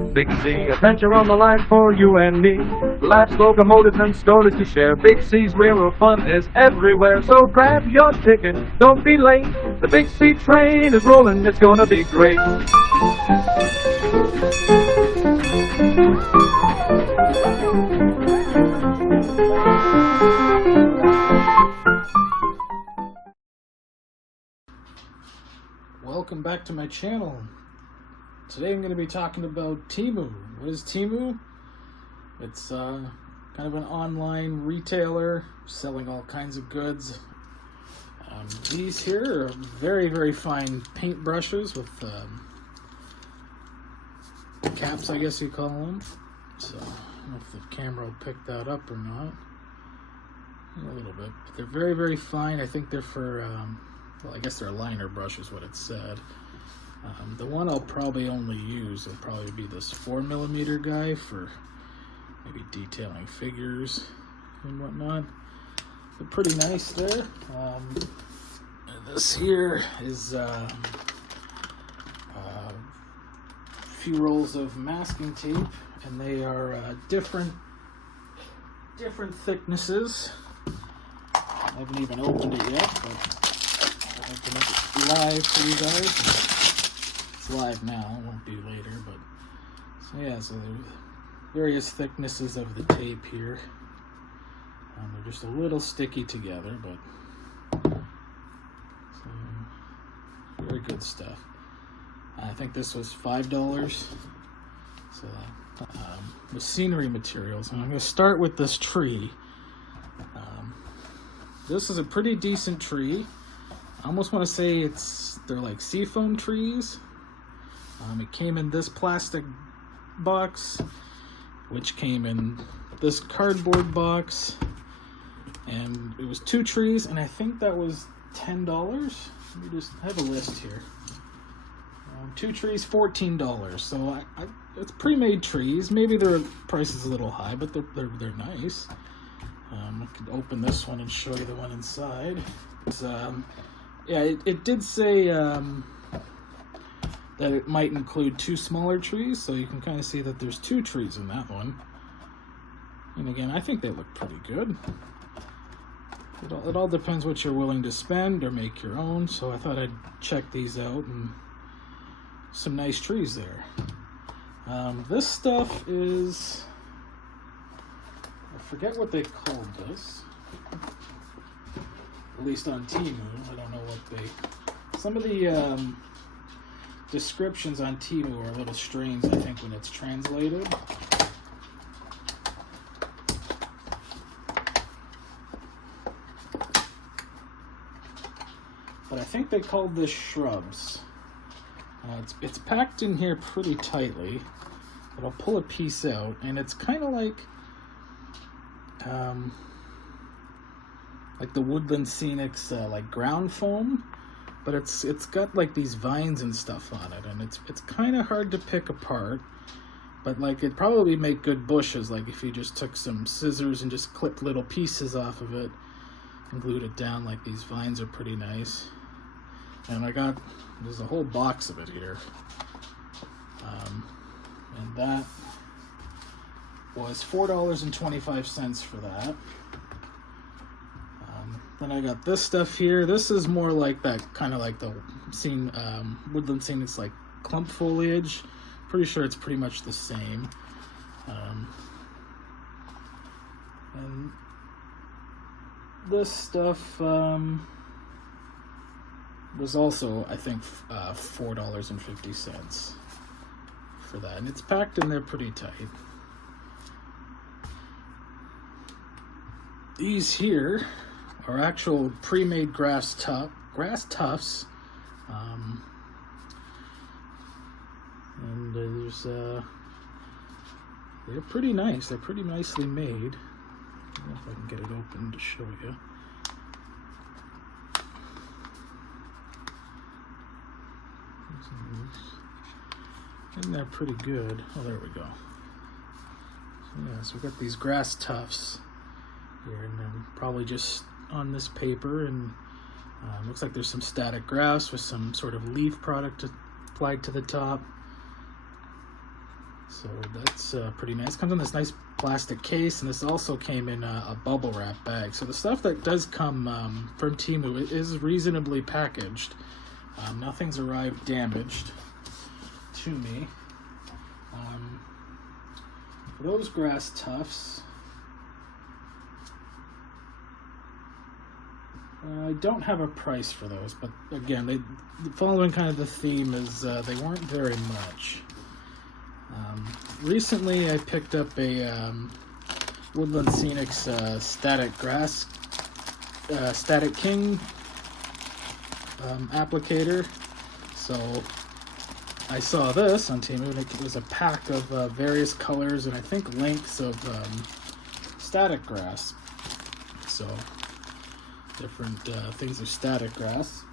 with Big C. Adventure on the line for you and me. Life's locomotives and stories to share. Big C's wheel of fun is everywhere. So grab your ticket, don't be late. The Big C train is rolling, it's gonna be great. Welcome back to my channel. Today I'm going to be talking about Temu. What is Temu? It's kind of an online retailer selling all kinds of goods. These here are very, very fine paint brushes with caps, I guess you call them. So I don't know if the camera will pick that up or not. A little bit. But they're very, very fine. I think they're for well, I guess they're liner brush is what it said. The one I'll probably only use will probably be this 4mm guy for maybe detailing figures and whatnot. They're pretty nice there. This here is a few rolls of masking tape, and they are different thicknesses. I haven't even opened it yet, but I can make it live for you guys. It's live now, it won't be later, but so yeah, so there's various thicknesses of the tape here. They're just a little sticky together, but so, very good stuff. I think this was $5. So with scenery materials, and I'm going to start with this tree. This is a pretty decent tree. I almost want to say they're like seafoam trees. It came in this plastic box, which came in this cardboard box, and it was 2 trees, and I think that was $10. Let me just have a list here. 2 trees, $14. So it's pre-made trees. Maybe their price is a little high, but they're nice. I could open this one and show you the one inside. Yeah, it did say that it might include 2 smaller trees, so you can kind of see that there's 2 trees in that one. And again, I think they look pretty good. It all depends what you're willing to spend or make your own, so I thought I'd check these out, and some nice trees there. This stuff is, I forget what they called this. At least on Temu, I don't know what some of the descriptions on Temu are a little strange, I think, when it's translated. But I think they called this shrubs. It's packed in here pretty tightly, but I'll pull a piece out, and it's kind of like the Woodland Scenics like ground foam, but it's got like these vines and stuff on it, and it's kind of hard to pick apart, but like it'd probably make good bushes, like if you just took some scissors and just clipped little pieces off of it and glued it down. Like these vines are pretty nice. And there's a whole box of it here, and that was $4.25 for that. Then I got this stuff here. This is more like that, kind of like the Woodland Scene. It's like clump foliage. Pretty sure it's pretty much the same. And this stuff was also, I think, $4.50 for that, and it's packed in there pretty tight. These here are actual pre-made grass tufts, and they're pretty nice. They're pretty nicely made. I don't know if I can get it open to show you. And they're pretty good. Oh, there we go. So we've got these grass tufts here, and then probably just on this paper, and looks like there's some static grass with some sort of leaf product applied to the top. So that's pretty nice. Comes in this nice plastic case, and this also came in a bubble wrap bag. So the stuff that does come from Temu is reasonably packaged. Nothing's arrived damaged to me. Those grass tufts, I don't have a price for those, but again, following kind of the theme is they weren't very much. Recently I picked up a Woodland Scenics Static King applicator. So I saw this on Temu, and it was a pack of various colors and I think lengths of static grass. So different things of static grass.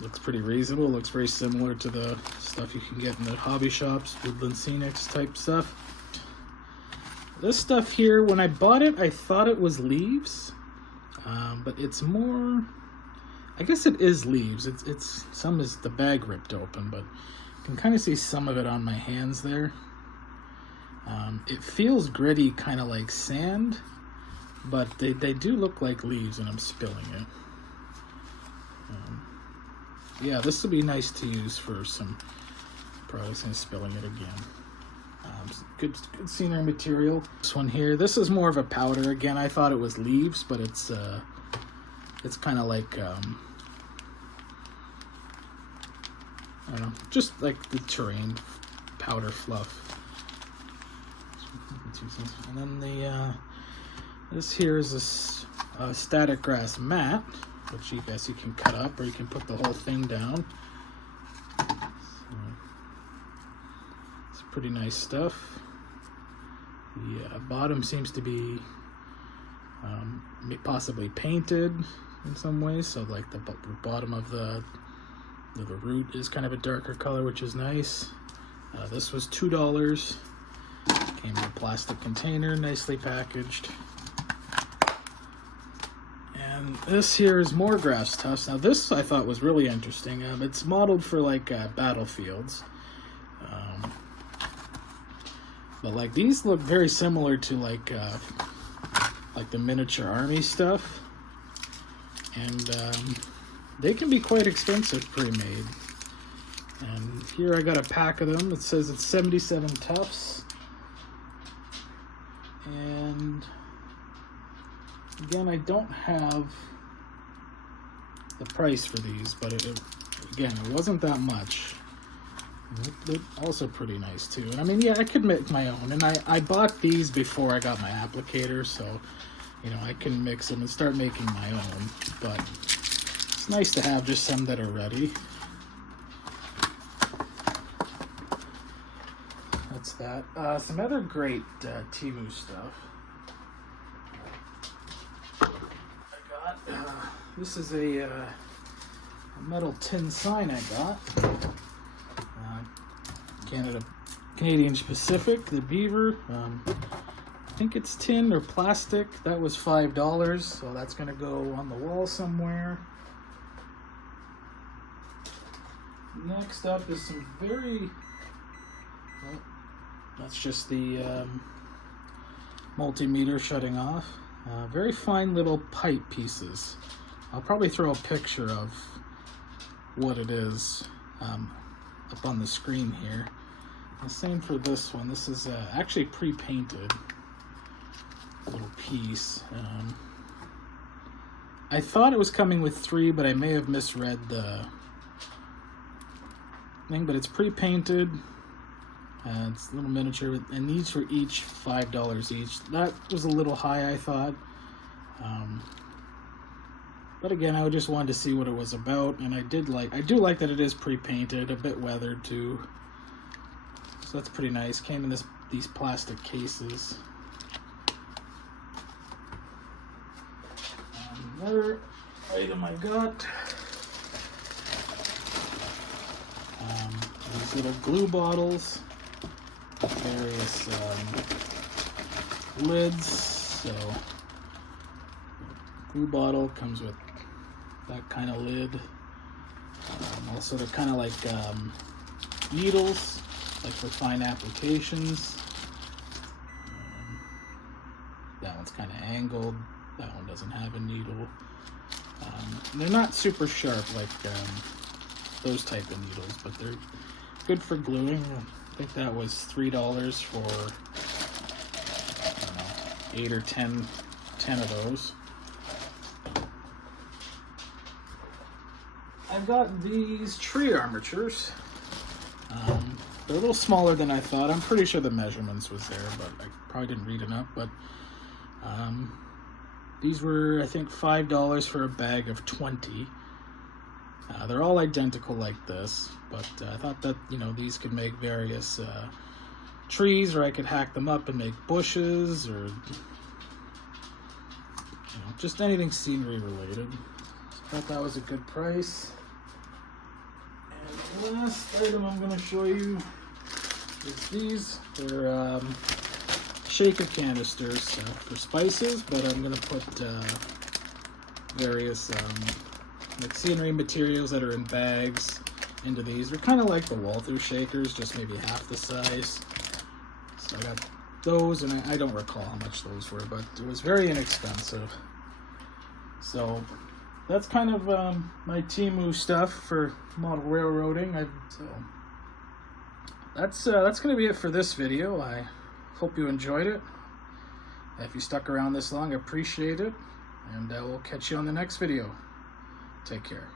Looks pretty reasonable. Looks very similar to the stuff you can get in the hobby shops, Woodland Scenics type stuff. This stuff here, when I bought it, I thought it was leaves, but it's more. I guess it is leaves. It's some is the bag ripped open, but you can kind of see some of it on my hands there. It feels gritty, kind of like sand, but they do look like leaves, and I'm spilling it. Yeah, this would be nice to use for some products, and spilling it again. Good scenery material. This one here, this is more of a powder. Again, I thought it was leaves, but it's kind of like I don't know, just like the terrain powder fluff. And then this here is a static grass mat, which you guess you can cut up, or you can put the whole thing down. So, it's pretty nice stuff. The bottom seems to be possibly painted in some ways, so like the bottom of the root is kind of a darker color, which is nice. This was $2. Came in a plastic container, nicely packaged. And this here is more grass tufts. Now this I thought was really interesting. It's modeled for like battlefields. But like these look very similar to like the miniature army stuff. And they can be quite expensive pre-made. And here I got a pack of them. It says it's 77 tufts. And again, I don't have the price for these, but again, it wasn't that much. They're also pretty nice too. And I mean, yeah, I could make my own. And I bought these before I got my applicator, so you know, I can mix them and start making my own. But it's nice to have just some that are ready. That's that. Some other great Temu stuff. I got this is a metal tin sign I got. Canadian Pacific, the beaver. I think it's tin or plastic. That was $5, so that's gonna go on the wall somewhere. Next up is some very. Well, that's just the multimeter shutting off. Very fine little pipe pieces. I'll probably throw a picture of what it is up on the screen here. The same for this one. This is actually pre-painted little piece. I thought it was coming with 3, but I may have misread the thing. But it's pre-painted. It's a little miniature, and these were each $5 each. That was a little high, I thought. But again, I just wanted to see what it was about, and I do like that it is pre-painted, a bit weathered too. So that's pretty nice. Came in these plastic cases. Another item I got. These little glue bottles. Various lids. So glue bottle comes with that kind of lid. Also, they're kind of like needles, like for fine applications. That one's kind of angled. That one doesn't have a needle. They're not super sharp like those type of needles, but they're good for gluing. I think that was $3 for, I don't know, 8 or 10 of those. I've got these tree armatures. They're a little smaller than I thought. I'm pretty sure the measurements was there, but I probably didn't read enough. But these were, I think, $5 for a bag of 20. They're all identical like this, but I thought that, you know, these could make various trees, or I could hack them up and make bushes, or, you know, just anything scenery related. So I thought that was a good price. And the last item I'm going to show you is these. They're shaker canisters for spices, but I'm going to put various like scenery materials that are in bags into these. They're kind of like the Walther shakers, just maybe half the size. So I got those, and I don't recall how much those were, but it was very inexpensive. So that's kind of my Temu stuff for model railroading. So that's going to be it for this video. I hope you enjoyed it. If you stuck around this long, I appreciate it, and we'll catch you on the next video. Take care.